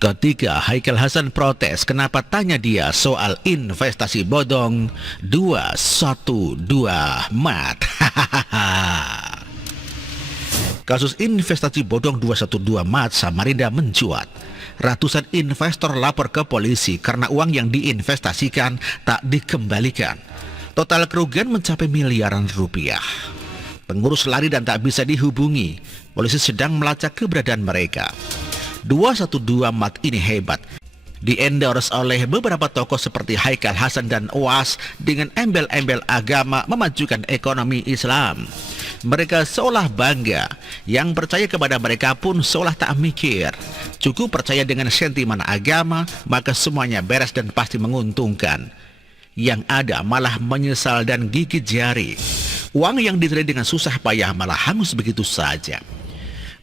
Ketika Haikal Hasan protes, kenapa tanya dia soal investasi bodong 212 Mat. Kasus investasi bodong 212 Mat Samarinda mencuat. Ratusan investor lapor ke polisi karena uang yang diinvestasikan tak dikembalikan. Total kerugian mencapai miliaran rupiah. Pengurus lari dan tak bisa dihubungi. Polisi sedang melacak keberadaan mereka. 212 Mat ini hebat. Di-endorse oleh beberapa tokoh seperti Haikal Hasan dan Oas dengan embel-embel agama memajukan ekonomi Islam. Mereka seolah bangga, yang percaya kepada mereka pun seolah tak mikir. Cukup percaya dengan sentimen agama, maka semuanya beres dan pasti menguntungkan. Yang ada malah menyesal dan gigit jari. Uang yang diterima dengan susah payah malah hangus begitu saja.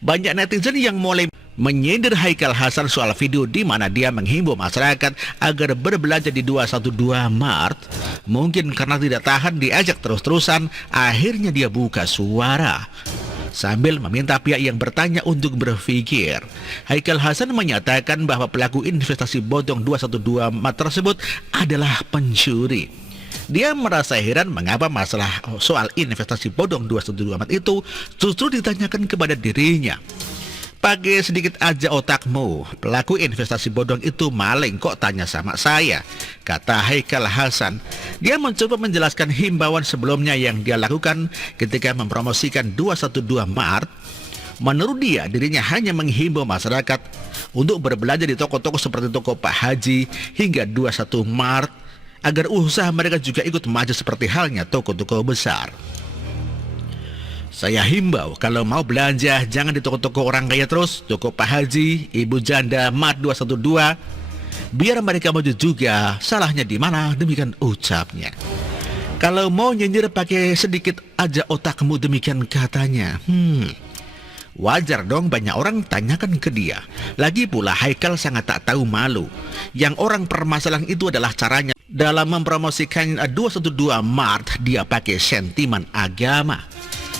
Banyak netizen yang mulai menyindir Haikal Hasan soal video di mana dia menghimbau masyarakat agar berbelanja di 212 Mart. Mungkin karena tidak tahan diajak terus-terusan, akhirnya dia buka suara sambil meminta pihak yang bertanya untuk berpikir. Haikal Hasan menyatakan bahwa pelaku investasi bodong 212 Mart tersebut adalah pencuri. Dia merasa heran mengapa masalah soal investasi bodong 212 Mart itu justru ditanyakan kepada dirinya. Pakai sedikit aja otakmu, pelaku investasi bodong itu maling kok tanya sama saya, kata Haikal Hasan. Dia mencoba menjelaskan himbauan sebelumnya yang dia lakukan ketika mempromosikan 212 Mart. Menurut dia, dirinya hanya menghimbau masyarakat untuk berbelanja di toko-toko seperti toko Pak Haji hingga 21 Mart, agar usaha mereka juga ikut maju seperti halnya toko-toko besar. Saya himbau kalau mau belanja jangan di toko-toko orang kaya terus, toko Pak Haji, Ibu Janda, Mart 212. Biar mereka maju juga, salahnya di mana? Demikian ucapnya. Kalau mau nyinyir pakai sedikit aja otakmu, demikian katanya. Wajar dong banyak orang tanyakan ke dia. Lagi pula Haikal sangat tak tahu malu. Yang orang permasalahan itu adalah caranya dalam mempromosikan 212 Mart, dia pakai sentimen agama.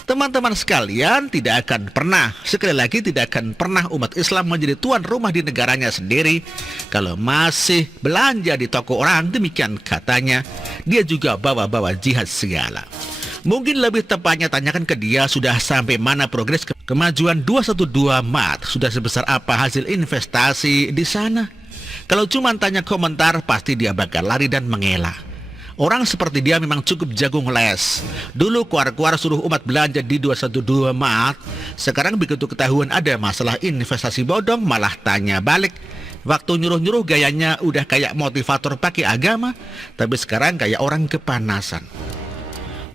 Teman-teman sekalian, tidak akan pernah, sekali lagi tidak akan pernah umat Islam menjadi tuan rumah di negaranya sendiri kalau masih belanja di toko orang, demikian katanya. Dia juga bawa-bawa jihad segala. Mungkin lebih tepatnya tanyakan ke dia sudah sampai mana progres kemajuan 212 Mart, sudah sebesar apa hasil investasi di sana. Kalau cuma tanya komentar, pasti dia bakal lari dan mengelak. Orang seperti dia memang cukup jago ngeles. Dulu kuar-kuar suruh umat belanja di 212 Mart. Sekarang begitu ketahuan ada masalah investasi bodong, malah tanya balik. Waktu nyuruh-nyuruh gayanya udah kayak motivator pakai agama, tapi sekarang kayak orang kepanasan.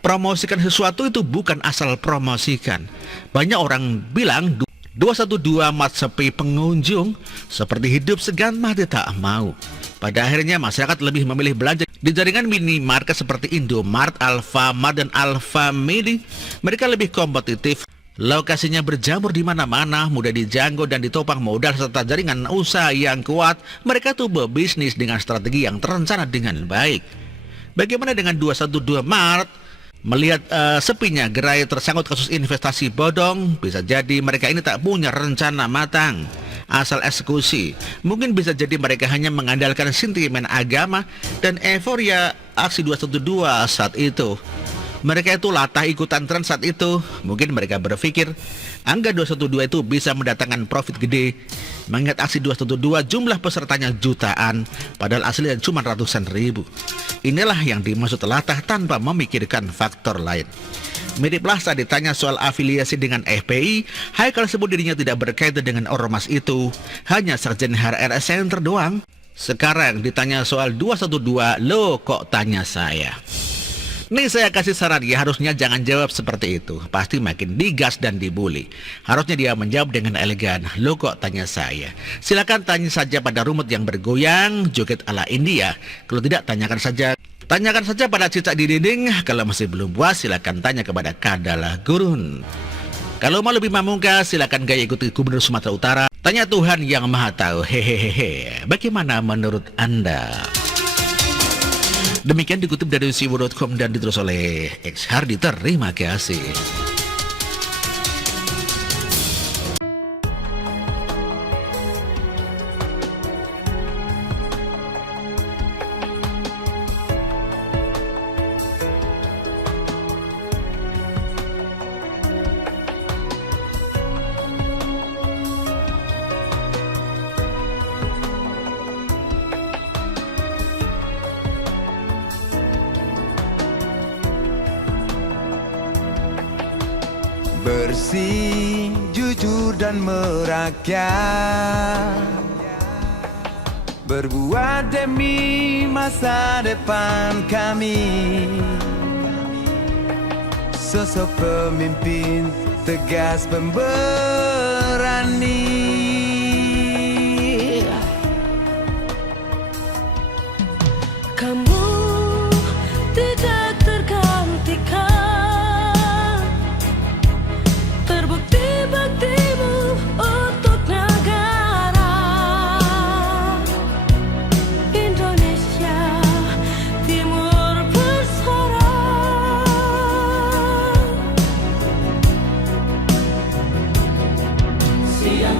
Promosikan sesuatu itu bukan asal promosikan. Banyak orang bilang 212 Mart sepi pengunjung, seperti hidup segan mati tak mau. Pada akhirnya masyarakat lebih memilih belanja di jaringan minimarket seperti Indomart, Alfamart, dan Alfamidi. Mereka lebih kompetitif. Lokasinya berjamur di mana-mana, mudah dijangkau dan ditopang modal serta jaringan usaha yang kuat. Mereka tuh berbisnis dengan strategi yang terencana dengan baik. Bagaimana dengan 212 Mart? Melihat sepinya gerai tersangkut kasus investasi bodong, bisa jadi mereka ini tak punya rencana matang, asal eksekusi. Mungkin bisa jadi mereka hanya mengandalkan sentimen agama dan euforia aksi 212 saat itu. Mereka itu latah ikutan tren saat itu. Mungkin mereka berpikir angka 212 itu bisa mendatangkan profit gede. Mengingat aksi 212 jumlah pesertanya jutaan, padahal aslinya cuma ratusan ribu. Inilah yang dimaksud latah tanpa memikirkan faktor lain. Miriplah saat ditanya soal afiliasi dengan FPI, Haikal sebut dirinya tidak berkaitan dengan ormas itu, hanya Sekjen HRS Center doang. Sekarang ditanya soal 212, lo kok tanya saya? Nih saya kasih saran ya, harusnya jangan jawab seperti itu. Pasti makin digas dan dibully. Harusnya dia menjawab dengan elegan. Lo kok tanya saya? Silakan tanya saja pada rumput yang bergoyang, joget ala India. Kalau tidak, tanyakan saja pada cicak di dinding. Kalau masih belum puas, silakan tanya kepada Kadala Gurun. Kalau mau lebih pamungkas, silakan gaya ikuti Gubernur Sumatera Utara. Tanya Tuhan yang Maha Tahu. Hehehe. Bagaimana menurut Anda? Demikian dikutip dari siwo.com dan diterus oleh X Hardi. Terima kasih. bersih, jujur dan merakyat, berbuat demi masa depan kami. Sosok pemimpin tegas pemberani. Kamu tidak tergantikan, terbukti baktimu untuk negara Indonesia Timur bersuara. Siang